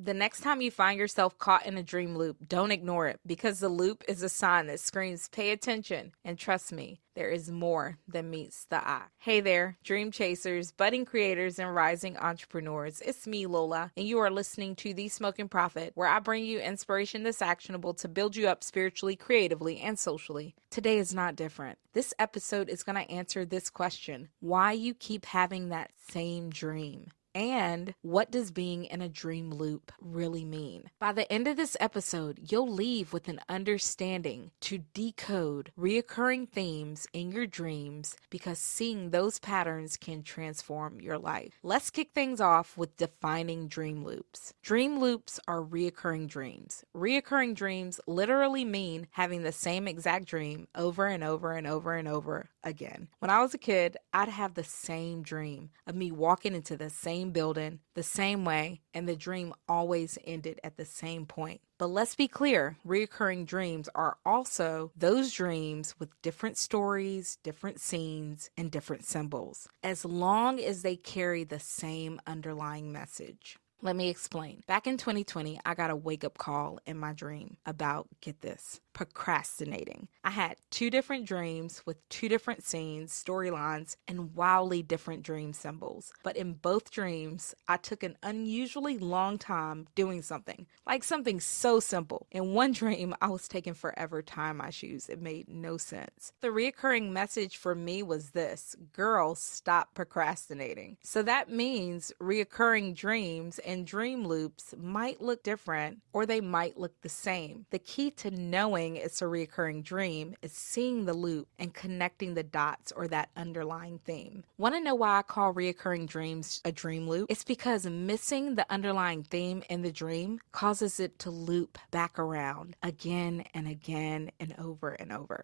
The next time you find yourself caught in a dream loop, don't ignore it because the loop is a sign that screams, pay attention. And trust me, there is more than meets the eye. Hey there, dream chasers, budding creators, and rising entrepreneurs. It's me, Lola, and you are listening to The Smoking Prophet, where I bring you inspiration that's actionable to build you up spiritually, creatively, and socially. Today is not different. This episode is going to answer this question: why you keep having that same dream. And what does being in a dream loop really mean? By the end of this episode, you'll leave with an understanding to decode reoccurring themes in your dreams because seeing those patterns can transform your life. Let's kick things off with defining dream loops. Dream loops are reoccurring dreams. Reoccurring dreams literally mean having the same exact dream over and over and over and over again. When I was a kid, I'd have the same dream of me walking into the same building the same way, and the dream always ended at the same point. But let's be clear, recurring dreams are also those dreams with different stories, different scenes, and different symbols, as long as they carry the same underlying message. Let me explain. Back in 2020, I got a wake-up call in my dream about, get this, procrastinating. I had two different dreams with two different scenes, storylines, and wildly different dream symbols. But in both dreams, I took an unusually long time doing something, like something so simple. In one dream, I was taking forever tying my shoes. It made no sense. The reoccurring message for me was this: girl, stop procrastinating. So that means reoccurring dreams and dream loops might look different or they might look the same. The key to knowing it's a reoccurring dream is seeing the loop and connecting the dots or that underlying theme. Want to know why I call reoccurring dreams a dream loop? It's because missing the underlying theme in the dream causes it to loop back around again and again and over.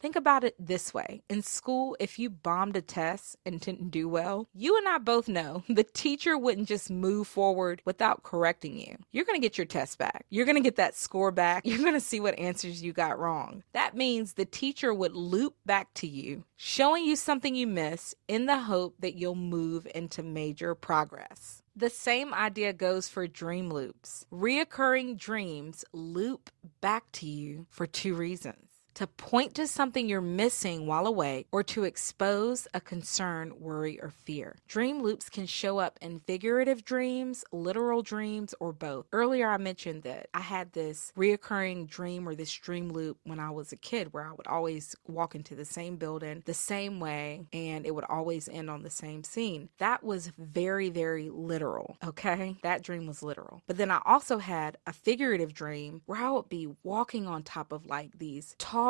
Think about it this way. In school, if you bombed a test and didn't do well, you and I both know the teacher wouldn't just move forward without correcting you. You're going to get your test back. You're going to get that score back. You're going to see what answers you got wrong. That means the teacher would loop back to you, showing you something you missed in the hope that you'll move into major progress. The same idea goes for dream loops. Reoccurring dreams loop back to you for two reasons: to point to something you're missing while awake, or to expose a concern, worry, or fear. Dream loops can show up in figurative dreams, literal dreams, or both. Earlier I mentioned that I had this reoccurring dream or this dream loop when I was a kid where I would always walk into the same building the same way and it would always end on the same scene. That was very, very literal, okay? That dream was literal. But then I also had a figurative dream where I would be walking on top of like these tall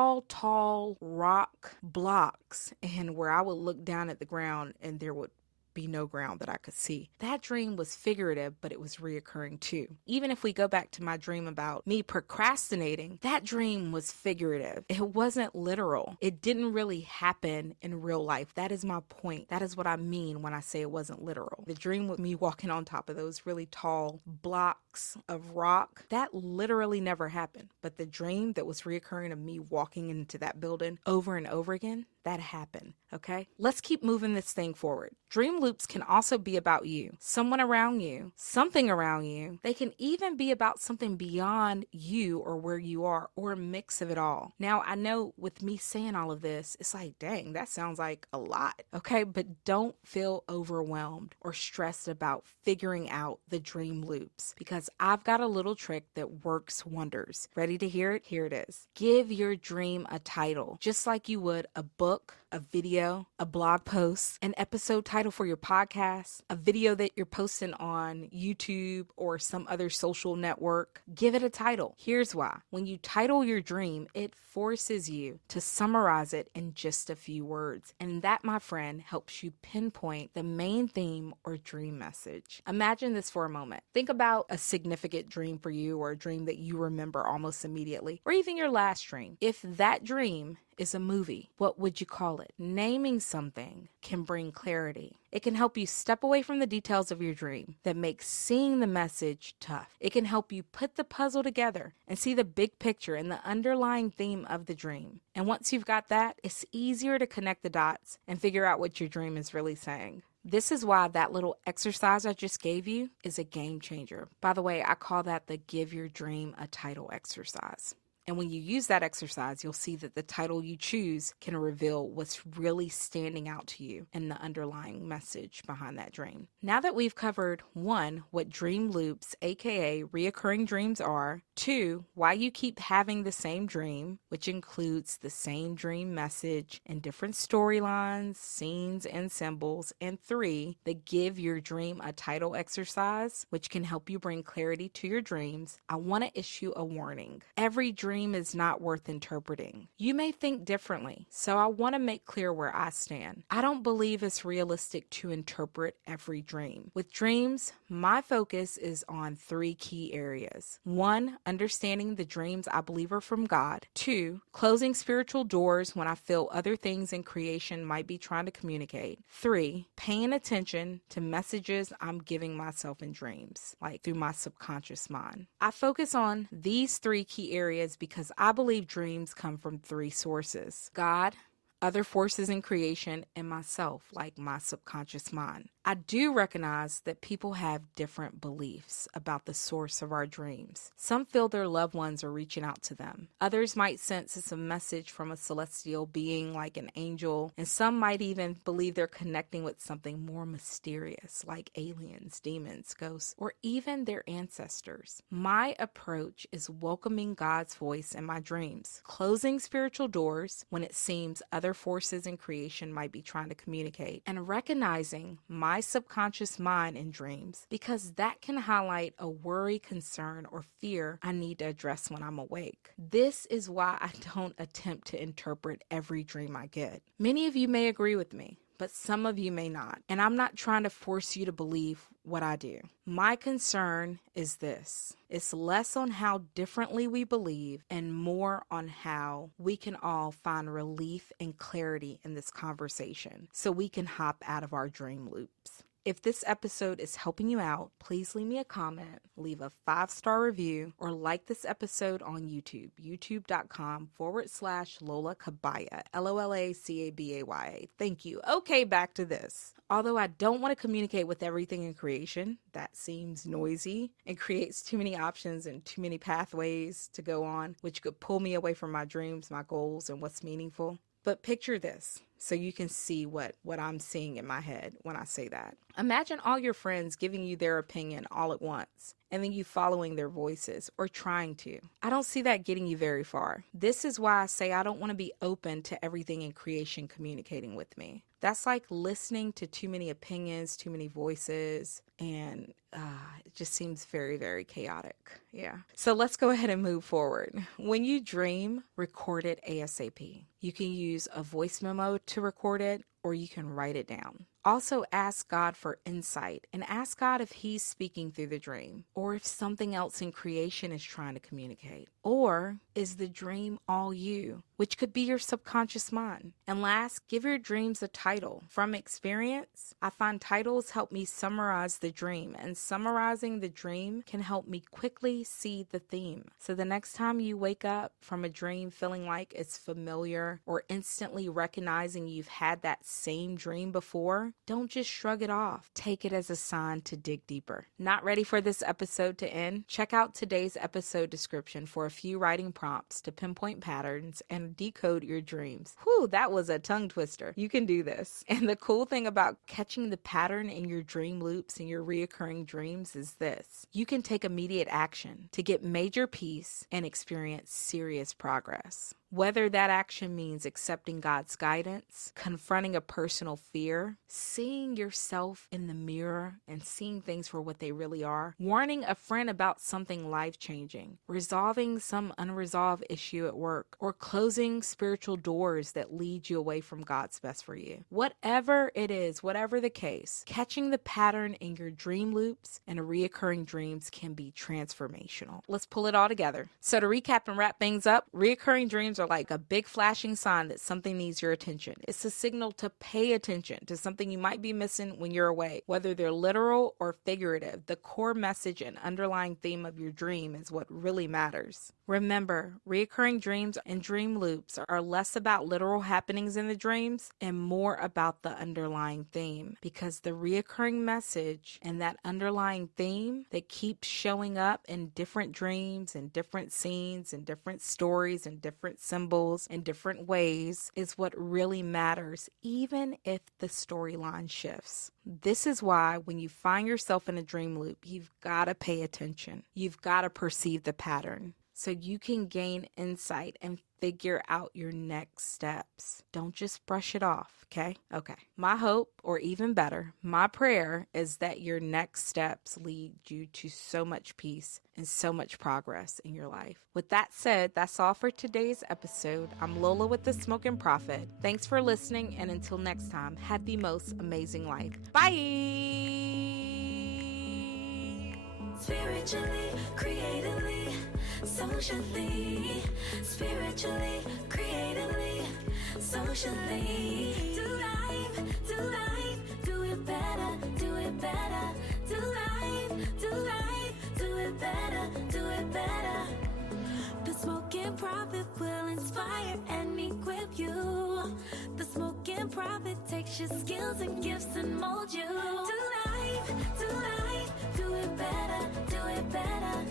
rock blocks, and where I would look down at the ground and there would be no ground that I could see. That dream was figurative, but it was reoccurring too. Even if we go back to my dream about me procrastinating, that dream was figurative. It wasn't literal. It didn't really happen in real life. That is my point. That is what I mean when I say it wasn't literal. The dream with me walking on top of those really tall blocks of rock, that literally never happened. But the dream that was reoccurring of me walking into that building over and over again, that happened, okay? Let's keep moving this thing forward. Dream loops can also be about you, someone around you, something around you. They can even be about something beyond you or where you are, or a mix of it all. Now, I know with me saying all of this, it's like, dang, that sounds like a lot, okay? But don't feel overwhelmed or stressed about figuring out the dream loops, because I've got a little trick that works wonders. Ready to hear it? Here it is. Give your dream a title, just like you would a book, a video, a blog post, an episode title for your podcast, a video that you're posting on YouTube or some other social network. Give it a title. Here's why. When you title your dream, it forces you to summarize it in just a few words. And that, my friend, helps you pinpoint the main theme or dream message. Imagine this for a moment. Think about a significant dream for you, or a dream that you remember almost immediately, or even your last dream. If that dream is a movie, what would you call it? Naming something can bring clarity. It can help you step away from the details of your dream that makes seeing the message tough. It can help you put the puzzle together and see the big picture and the underlying theme of the dream. And once you've got that, it's easier to connect the dots and figure out what your dream is really saying. This is why that little exercise I just gave you is a game changer. By the way, I call that the Give Your Dream a Title exercise. And when you use that exercise, you'll see that the title you choose can reveal what's really standing out to you and the underlying message behind that dream. Now that we've covered 1, what dream loops, aka reoccurring dreams are, 2, why you keep having the same dream, which includes the same dream message and different storylines, scenes, and symbols, and 3, the Give Your Dream a Title exercise, which can help you bring clarity to your dreams, I want to issue a warning. Every dream is not worth interpreting. You may think differently, so I want to make clear where I stand. I don't believe it's realistic to interpret every dream. With dreams, my focus is on 3 key areas. 1, understanding the dreams I believe are from God. 2, closing spiritual doors when I feel other things in creation might be trying to communicate. 3, paying attention to messages I'm giving myself in dreams, like through my subconscious mind. I focus on these 3 key areas because I believe dreams come from 3 sources: God, other forces in creation, and myself, like my subconscious mind. I do recognize that people have different beliefs about the source of our dreams. Some feel their loved ones are reaching out to them. Others might sense it's a message from a celestial being like an angel, and some might even believe they're connecting with something more mysterious like aliens, demons, ghosts, or even their ancestors. My approach is welcoming God's voice in my dreams, closing spiritual doors when it seems other forces in creation might be trying to communicate, and recognizing my subconscious mind in dreams because that can highlight a worry, concern, or fear I need to address when I'm awake. This is why I don't attempt to interpret every dream I get. Many of you may agree with me, but some of you may not, and I'm not trying to force you to believe what I do. My concern is this: it's less on how differently we believe and more on how we can all find relief and clarity in this conversation so we can hop out of our dream loops. If this episode is helping you out, please leave me a comment, leave a 5-star review, or like this episode on YouTube, youtube.com/Lola Cabaya, LOLACABAYA. Thank you. Okay, back to this. Although I don't want to communicate with everything in creation, that seems noisy and creates too many options and too many pathways to go on, which could pull me away from my dreams, my goals, and what's meaningful. But picture this so you can see what I'm seeing in my head when I say that. Imagine all your friends giving you their opinion all at once, and then you following their voices or trying to. I don't see that getting you very far. This is why I say I don't want to be open to everything in creation communicating with me. That's like listening to too many opinions, too many voices, and it just seems very, very chaotic. Yeah. So let's go ahead and move forward. When you dream, record it ASAP. You can use a voice memo to record it, or you can write it down. Also ask God for insight and ask God if He's speaking through the dream or if something else in creation is trying to communicate. Or is the dream all you, which could be your subconscious mind? And last, give your dreams a title. From experience, I find titles help me summarize the dream, and summarizing the dream can help me quickly see the theme. So the next time you wake up from a dream feeling like it's familiar or instantly recognizing you've had that same dream before, don't just shrug it off. Take it as a sign to dig deeper. Not ready for this episode to end? Check out today's episode description for a few writing prompts to pinpoint patterns and decode your dreams. Whew, that was a tongue twister. You can do this. And the cool thing about catching the pattern in your dream loops and your reoccurring dreams is this: you can take immediate action to get major peace and experience serious progress. Whether that action means accepting God's guidance, confronting a personal fear, seeing yourself in the mirror and seeing things for what they really are, warning a friend about something life-changing, resolving some unresolved issue at work, or closing spiritual doors that lead you away from God's best for you. Whatever it is, whatever the case, catching the pattern in your dream loops and reoccurring dreams can be transformational. Let's pull it all together. So to recap and wrap things up, reoccurring dreams are like a big flashing sign that something needs your attention. It's a signal to pay attention to something you might be missing when you're away. Whether they're literal or figurative, the core message and underlying theme of your dream is what really matters. Remember, recurring dreams and dream loops are less about literal happenings in the dreams and more about the underlying theme, because the recurring message and that underlying theme that keeps showing up in different dreams and different scenes and different stories and different symbols in different ways is what really matters, even if the storyline shifts. This is why when you find yourself in a dream loop, you've got to pay attention. You've got to perceive the pattern so you can gain insight and figure out your next steps. Don't just brush it off, okay? Okay. My hope, or even better, my prayer is that your next steps lead you to so much peace and so much progress in your life. With that said, that's all for today's episode. I'm Lola with The Smoking Prophet. Thanks for listening, and until next time, have the most amazing life. Bye! Spiritually, creatively, socially, spiritually, creatively, socially. Do life, do it better, do it better. Do life, do it better, do it better. The Smoking Prophet will inspire and equip you. The Smoking Prophet takes your skills and gifts and molds you. Do life, do it better, do it better.